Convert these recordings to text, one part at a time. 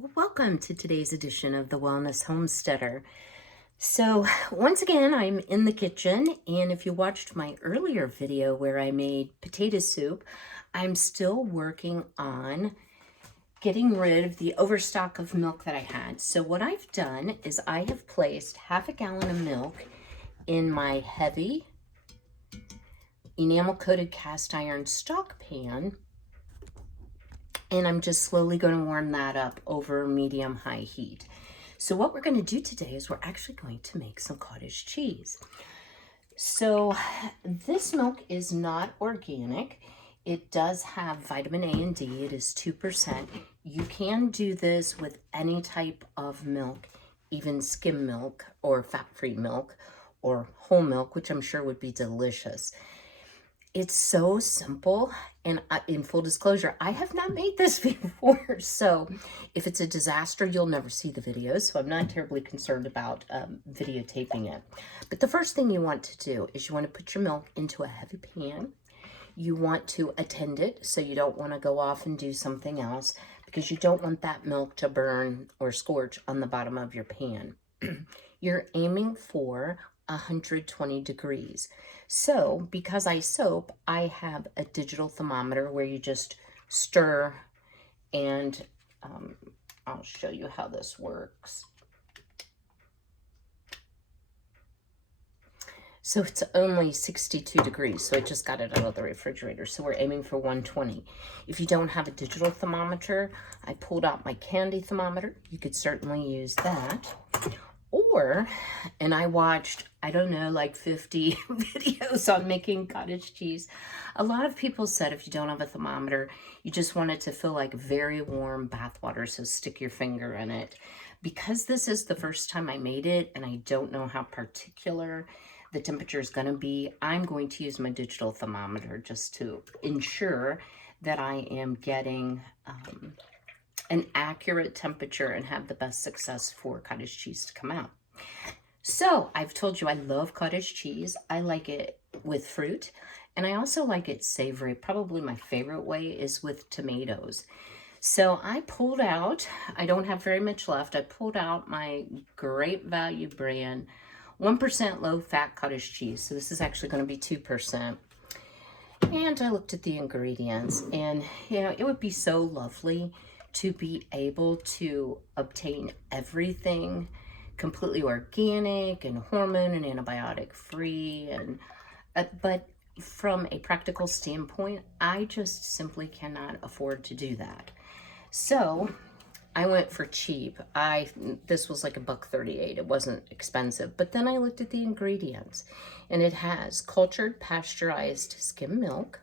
Well, welcome to today's edition of the Wellness Homesteader. So, once again, I'm in the kitchen, and if you watched my earlier video where I made potato soup, I'm still working on getting rid of the overstock of milk that I had. So, what I've done is I have placed half a gallon of milk in my heavy enamel coated cast iron stock pan, and I'm just slowly going to warm that up over medium-high heat. So what we're going to do today is we're actually going to make some cottage cheese. So this milk is not organic. It does have vitamin A and D. It is 2%. You can do this with any type of milk, even skim milk or fat-free milk or whole milk, which I'm sure would be delicious. It's so simple, and in full disclosure, I have not made this before, so if it's a disaster, you'll never see the videos, so I'm not terribly concerned about videotaping it. But the first thing you want to do is you want to put your milk into a heavy pan. You want to attend it, so you don't want to go off and do something else, because you don't want that milk to burn or scorch on the bottom of your pan. You're aiming for 120 degrees. So because I soap, I have a digital thermometer where you just stir, and I'll show you how this works. So it's only 62 degrees, so I just got it out of the refrigerator. So we're aiming for 120. If you don't have a digital thermometer, I pulled out my candy thermometer. You could certainly use that. Or, and I watched, I don't know, like 50 videos on making cottage cheese. A lot of people said if you don't have a thermometer, you just want it to feel like very warm bath water, so stick your finger in it. Because this is the first time I made it, and I don't know how particular the temperature is going to be, I'm going to use my digital thermometer just to ensure that I am getting an accurate temperature and have the best success for cottage cheese to come out. So I've told you I love cottage cheese. I like it with fruit, and I also like it savory. Probably my favorite way is with tomatoes. So I pulled out, I don't have very much left, I pulled out my Great Value brand 1% low-fat cottage cheese. So this is actually going to be 2%. And I looked at the ingredients, and you know, it would be so lovely to be able to obtain everything completely organic and hormone and antibiotic free, and but from a practical standpoint, I just simply cannot afford to do that. So I went for cheap. This was like $1.38. It wasn't expensive. But then I looked at the ingredients, and it has cultured pasteurized skim milk,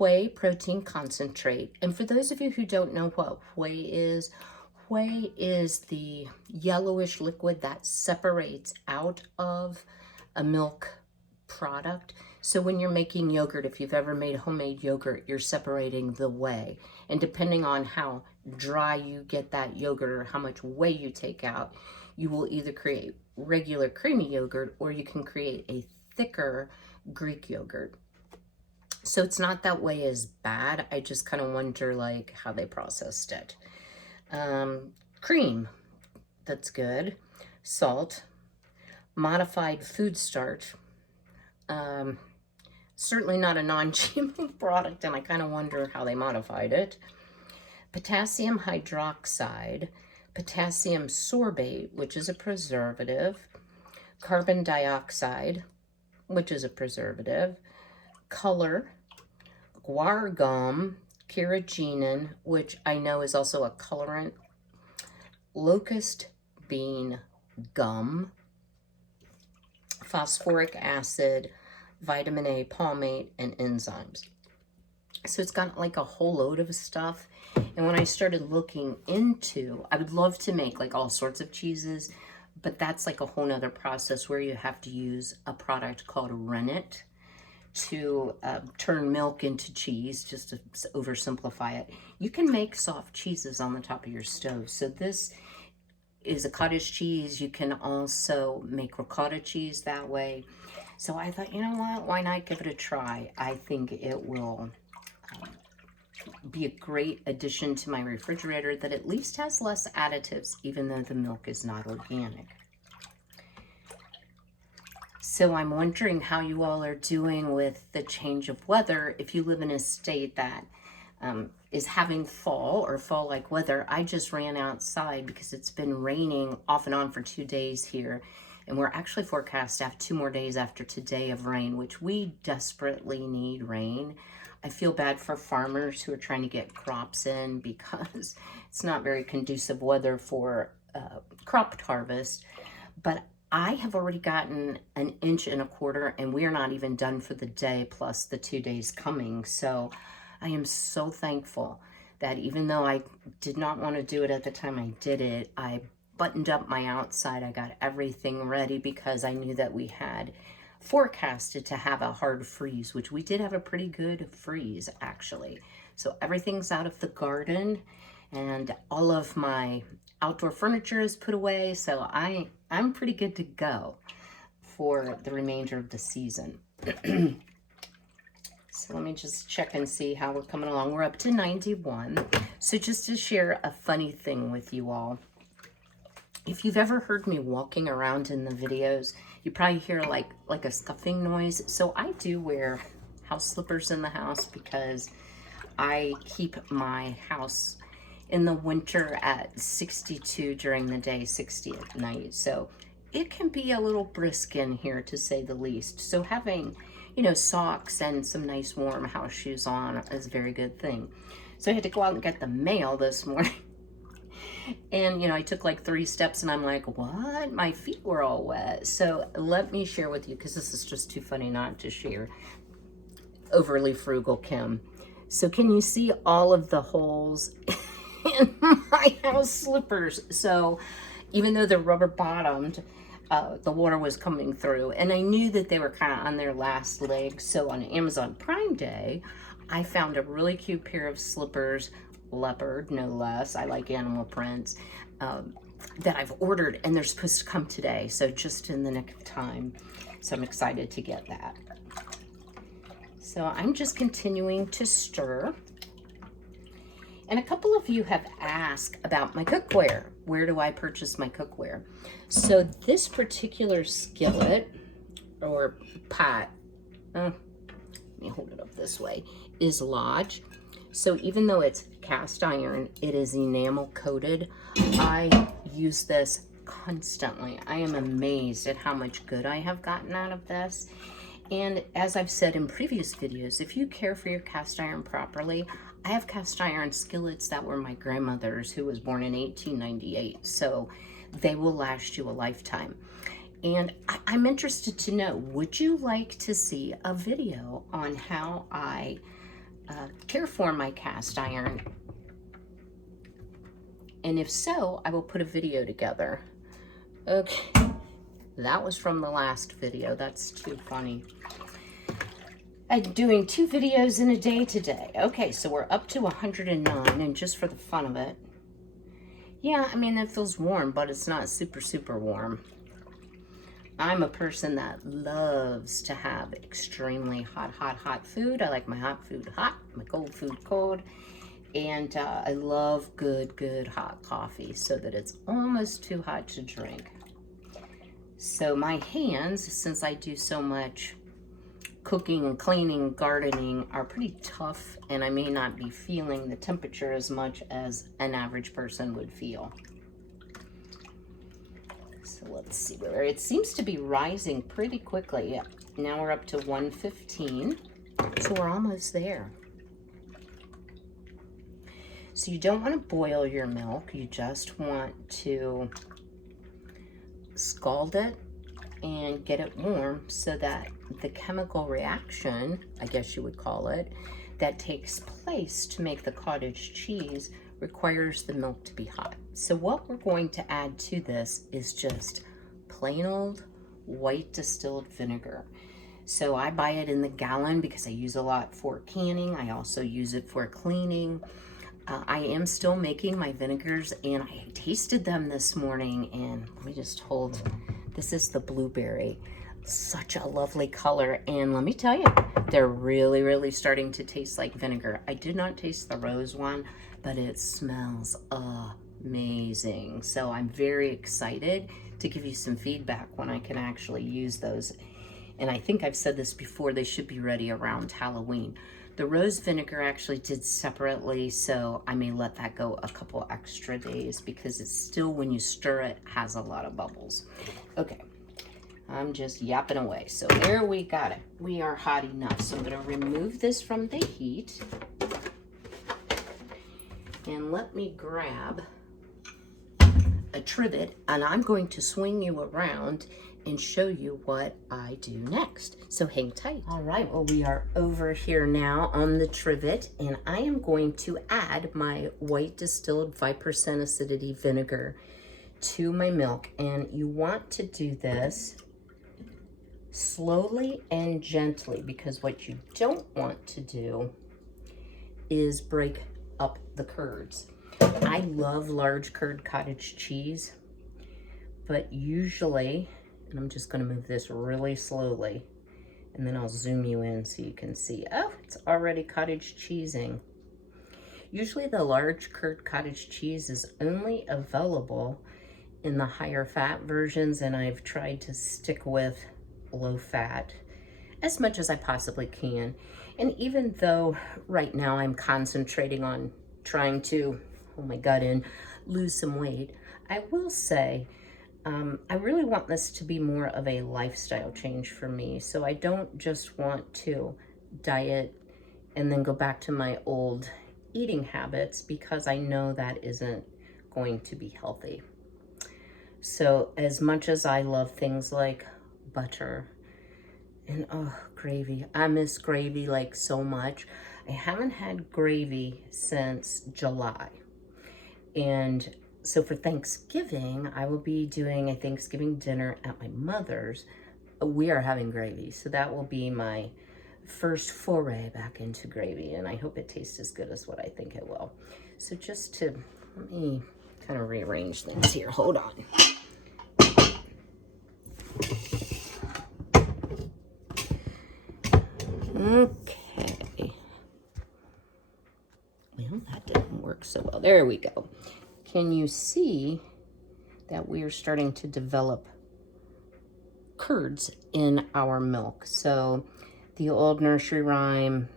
whey protein concentrate. And for those of you who don't know what whey is the yellowish liquid that separates out of a milk product. So when you're making yogurt, if you've ever made homemade yogurt, you're separating the whey. And depending on how dry you get that yogurt or how much whey you take out, you will either create regular creamy yogurt, or you can create a thicker Greek yogurt. So it's not that whey is bad. I just kind of wonder like how they processed it. Cream, that's good. Salt, modified food starch. Certainly not a non-GMO product, and I kind of wonder how they modified it. Potassium hydroxide, potassium sorbate, which is a preservative, carbon dioxide, which is a preservative, color, guar gum, carrageenan, which I know is also a colorant, locust bean gum, phosphoric acid, vitamin A, palmate, and enzymes. So it's got like a whole load of stuff. And when I started looking into, I would love to make like all sorts of cheeses, but that's like a whole nother process where you have to use a product called rennet to turn milk into cheese, just to oversimplify it. You can make soft cheeses on the top of your stove. So this is a cottage cheese. You can also make ricotta cheese that way. So I thought, you know what, why not give it a try? I think it will be a great addition to my refrigerator that at least has less additives, even though the milk is not organic. So I'm wondering how you all are doing with the change of weather. If you live in a state that is having fall or fall-like weather. I just ran outside because it's been raining off and on for 2 days here. And we're actually forecast to have 2 more days after today of rain, which we desperately need rain. I feel bad for farmers who are trying to get crops in because it's not very conducive weather for crop harvest. But I have already gotten 1.25 inches, and we are not even done for the day, plus the 2 days coming. So I am so thankful that even though I did not want to do it at the time I did it, I buttoned up my outside. I got everything ready because I knew that we had forecasted to have a hard freeze, which we did have a pretty good freeze actually. So everything's out of the garden and all of my outdoor furniture is put away. So I'm pretty good to go for the remainder of the season. So let me just check and see how we're coming along. We're up to 91. So just to share a funny thing with you all. If you've ever heard me walking around in the videos, you probably hear like a scuffing noise. So I do wear house slippers in the house because I keep my house in the winter at 62 during the day, 60 at night. So it can be a little brisk in here, to say the least. So having, you know, socks and some nice warm house shoes on is a very good thing. So I had to go out and get the mail this morning. And, you know, I took like 3 steps and I'm like, what? My feet were all wet. So let me share with you, because this is just too funny not to share. Overly frugal Kim. So can you see all of the holes in my house slippers? So even though they're rubber bottomed, the water was coming through, and I knew that they were kind of on their last leg. So on Amazon Prime Day, I found a really cute pair of slippers, leopard no less, I like animal prints, that I've ordered, and they're supposed to come today, so just in the nick of time. So I'm excited to get that. So I'm just continuing to stir. And a couple of you have asked about my cookware. Where do I purchase my cookware? So this particular skillet or pot, let me hold it up this way, is Lodge. So even though it's cast iron, it is enamel coated. I use this constantly. I am amazed at how much good I have gotten out of this. And as I've said in previous videos, if you care for your cast iron properly, I have cast iron skillets that were my grandmother's, who was born in 1898. So they will last you a lifetime. And I'm interested to know, would you like to see a video on how I care for my cast iron? And if so, I will put a video together. Okay, that was from the last video. That's too funny. I'm doing 2 videos in a day today. Okay, so we're up to 109, and just for the fun of it. Yeah, I mean, it feels warm, but it's not super, super warm. I'm a person that loves to have extremely hot food. I like my hot food hot, my cold food cold. And I love good hot coffee so that it's almost too hot to drink. So my hands, since I do so much cooking and cleaning, gardening, are pretty tough, and I may not be feeling the temperature as much as an average person would feel. So let's see where it seems to be rising pretty quickly. Yeah. Now we're up to 115, so we're almost there. So you don't want to boil your milk, you just want to scald it and get it warm so that the chemical reaction, I guess you would call it, that takes place to make the cottage cheese requires the milk to be hot. So what we're going to add to this is just plain old white distilled vinegar. So I buy it in the gallon because I use a lot for canning. I also use it for cleaning. I am still making my vinegars, and I tasted them this morning, and let me just hold, this is the blueberry. Such a lovely color, and let me tell you, they're really, really starting to taste like vinegar. I did not taste the rose one, but it smells amazing. So I'm very excited to give you some feedback when I can actually use those. And I think I've said this before, they should be ready around Halloween. The rose vinegar actually did separately, so I may let that go a couple extra days because it's still, when you stir it, has a lot of bubbles. Okay, I'm just yapping away. So there, we got it. We are hot enough. So I'm gonna remove this from the heat. And let me grab a trivet, and I'm going to swing you around and show you what I do next. So hang tight. All right, well, we are over here now on the trivet, and I am going to add my white distilled 5% acidity vinegar to my milk. And you want to do this slowly and gently, because what you don't want to do is break up the curds. I love large curd cottage cheese, but usually, and I'm just going to move this really slowly, and then I'll zoom you in so you can see. Oh, it's already cottage cheesing. Usually the large curd cottage cheese is only available in the higher fat versions, and I've tried to stick with low fat as much as I possibly can. And even though right now I'm concentrating on trying to, oh my God, and lose some weight, I will say, I really want this to be more of a lifestyle change for me. So I don't just want to diet and then go back to my old eating habits, because I know that isn't going to be healthy. So as much as I love things like butter and gravy, I miss gravy like so much. I haven't had gravy since July. And so for Thanksgiving, I will be doing a Thanksgiving dinner at my mother's. We are having gravy, so that will be my first foray back into gravy, and I hope it tastes as good as what I think it will. So just to, let me kind of rearrange things here. Hold on. Okay. Well, that didn't work so well. There we go. Can you see that we are starting to develop curds in our milk? So the old nursery rhyme,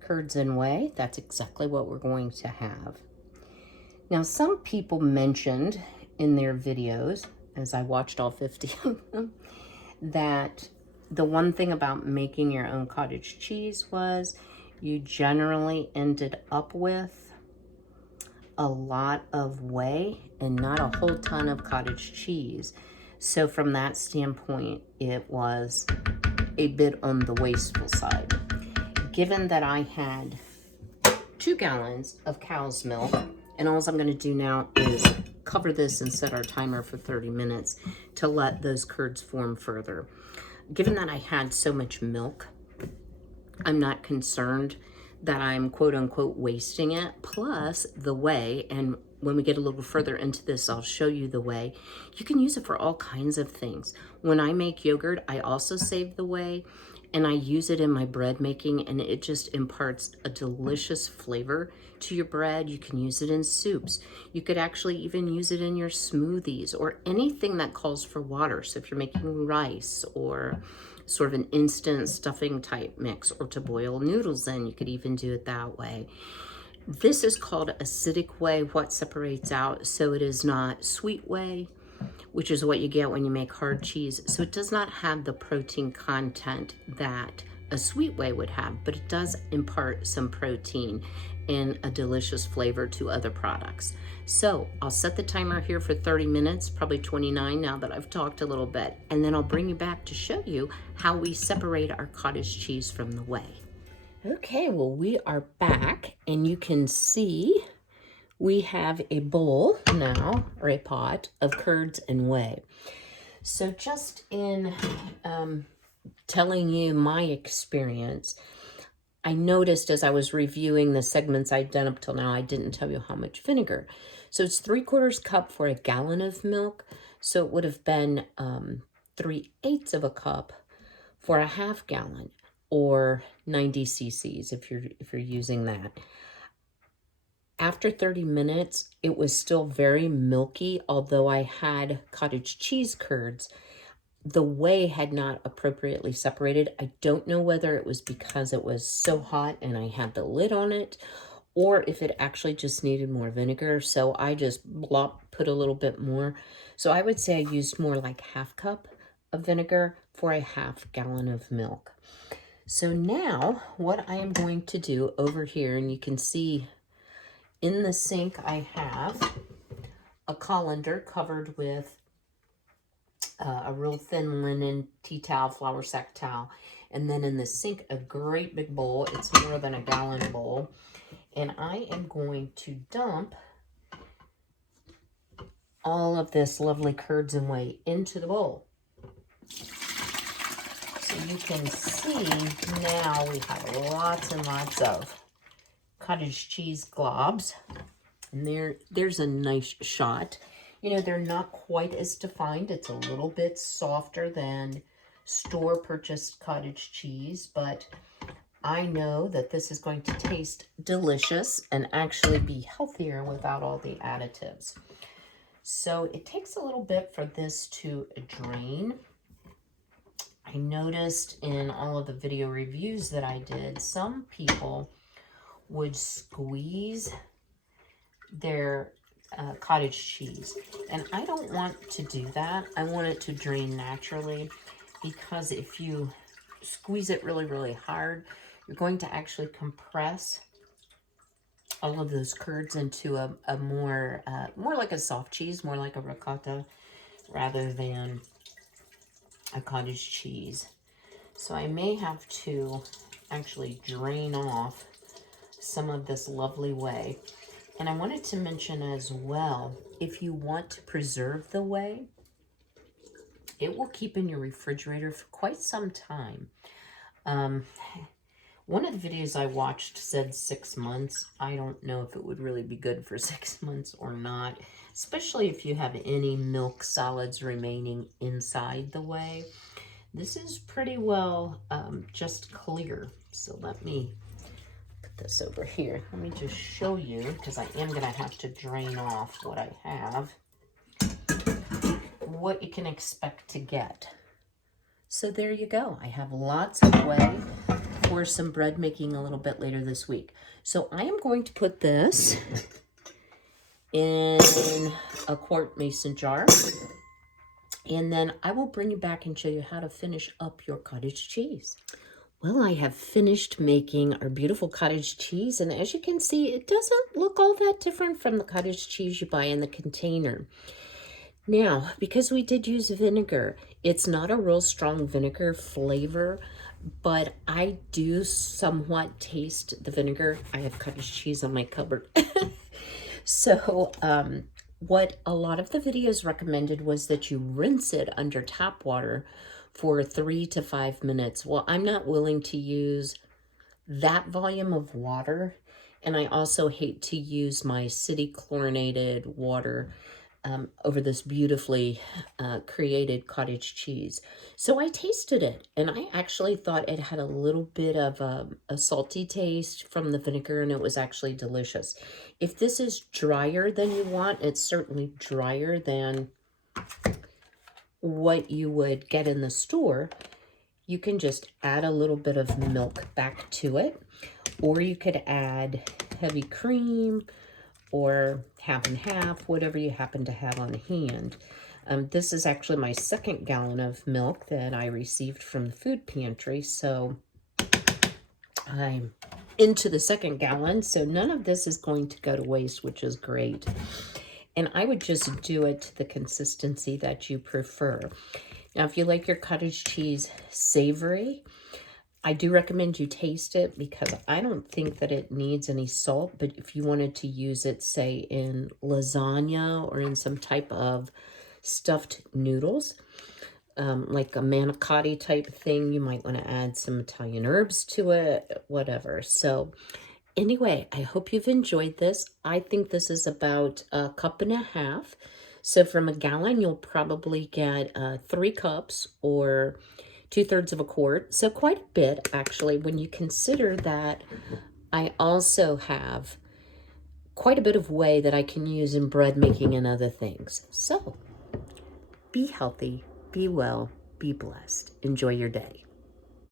curds and whey, that's exactly what we're going to have. Now, some people mentioned in their videos, as I watched all 50 of them, that the one thing about making your own cottage cheese was you generally ended up with a lot of whey and not a whole ton of cottage cheese. So from that standpoint, it was a bit on the wasteful side. Given that I had 2 gallons of cow's milk, and all I'm going to do now is cover this and set our timer for 30 minutes to let those curds form further. Given that I had so much milk, I'm not concerned that I'm quote unquote wasting it. Plus the whey, and when we get a little further into this, I'll show you the whey. You can use it for all kinds of things. When I make yogurt, I also save the whey, and I use it in my bread making, and it just imparts a delicious flavor to your bread. You can use it in soups. You could actually even use it in your smoothies or anything that calls for water. So if you're making rice or sort of an instant stuffing type mix, or to boil noodles in, you could even do it that way. This is called acidic whey, what separates out. So it is not sweet whey, which is what you get when you make hard cheese. So it does not have the protein content that a sweet whey would have, but it does impart some protein and a delicious flavor to other products. So I'll set the timer here for 30 minutes, probably 29 now that I've talked a little bit, and then I'll bring you back to show you how we separate our cottage cheese from the whey. Okay, well, we are back, and you can see we have a bowl now, or a pot, of curds and whey. So just in telling you my experience, I noticed as I was reviewing the segments I'd done up till now, I didn't tell you how much vinegar. So it's 3/4 cup for a gallon of milk. So it would have been 3/8 of a cup for a half gallon, or 90 cc's if you're using that. After 30 minutes, it was still very milky, although I had cottage cheese curds. The whey had not appropriately separated. I don't know whether it was because it was so hot and I had the lid on it, or if it actually just needed more vinegar. So I just put a little bit more. So I would say I used more like half cup of vinegar for a half gallon of milk. So now what I am going to do over here, and you can see in the sink I have a colander covered with a real thin linen tea towel, flour sack towel. And then in the sink, a great big bowl. It's more than a gallon bowl. And I am going to dump all of this lovely curds and whey into the bowl. So you can see now we have lots and lots of cottage cheese globs. And there's a nice shot. You know, they're not quite as defined. It's a little bit softer than store-purchased cottage cheese, but I know that this is going to taste delicious and actually be healthier without all the additives. So it takes a little bit for this to drain. I noticed in all of the video reviews that I did, some people would squeeze their cottage cheese, and I don't want to do that. I want it to drain naturally, because if you squeeze it really, really hard, you're going to actually compress all of those curds into a more like a soft cheese, more like a ricotta, rather than a cottage cheese. So I may have to actually drain off some of this lovely whey. And I wanted to mention as well, if you want to preserve the whey, it will keep in your refrigerator for quite some time. One of the videos I watched said 6 months. I don't know if it would really be good for 6 months or not, especially if you have any milk solids remaining inside the whey. This is pretty well just clear. So let me put this over here. Let me just show you, because I am going to have to drain off what I have, what you can expect to get. So there you go. I have lots of whey for some bread making a little bit later this week. So I am going to put this in a quart mason jar, and then I will bring you back and show you how to finish up your cottage cheese. Well, I have finished making our beautiful cottage cheese, and as you can see, it doesn't look all that different from the cottage cheese you buy in the container. Now, because we did use vinegar, it's not a real strong vinegar flavor, but I do somewhat taste the vinegar. I have cottage cheese on my cupboard. So what a lot of the videos recommended was that you rinse it under tap water for 3 to 5 minutes. Well, I'm not willing to use that volume of water, and I also hate to use my city chlorinated water over this beautifully created cottage cheese. So I tasted it, and I actually thought it had a little bit of a salty taste from the vinegar, and it was actually delicious. If this is drier than you want, it's certainly drier than what you would get in the store, you can just add a little bit of milk back to it, or you could add heavy cream or half and half, whatever you happen to have on hand. This is actually my 2nd gallon of milk that I received from the food pantry, so I'm into the 2nd gallon, so none of this is going to go to waste, which is great. And I would just do it to the consistency that you prefer. Now, if you like your cottage cheese savory, I do recommend you taste it, because I don't think that it needs any salt, but if you wanted to use it, say, in lasagna or in some type of stuffed noodles, like a manicotti type thing, you might want to add some Italian herbs to it, whatever. So anyway, I hope you've enjoyed this. I think this is about 1.5 cups. So from a gallon, you'll probably get 3 cups or 2/3 of a quart. So quite a bit, actually, when you consider that I also have quite a bit of whey that I can use in bread making and other things. So be healthy, be well, be blessed. Enjoy your day.